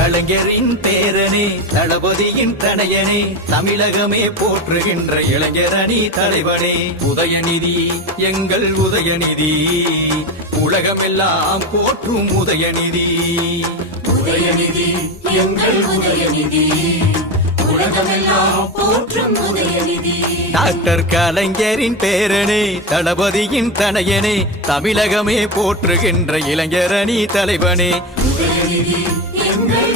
கலைஞரின் பேரனே தளபதியின் தனையனே தமிழகமே போற்றுகின்ற இளைஞரணி தலைவனே உதயநிதி எங்கள் உதயநிதி உலகமெல்லாம் போற்றும் உதயநிதி உதயநிதி எங்கள் உதயநிதி உலகமெல்லாம் போற்றும் உதயநிதி டாக்டர் கலைஞரின் பேரனே தளபதியின் தனையனே தமிழகமே போற்றுகின்ற இளைஞரணி தலைவனே உதயநிதி எங்கள்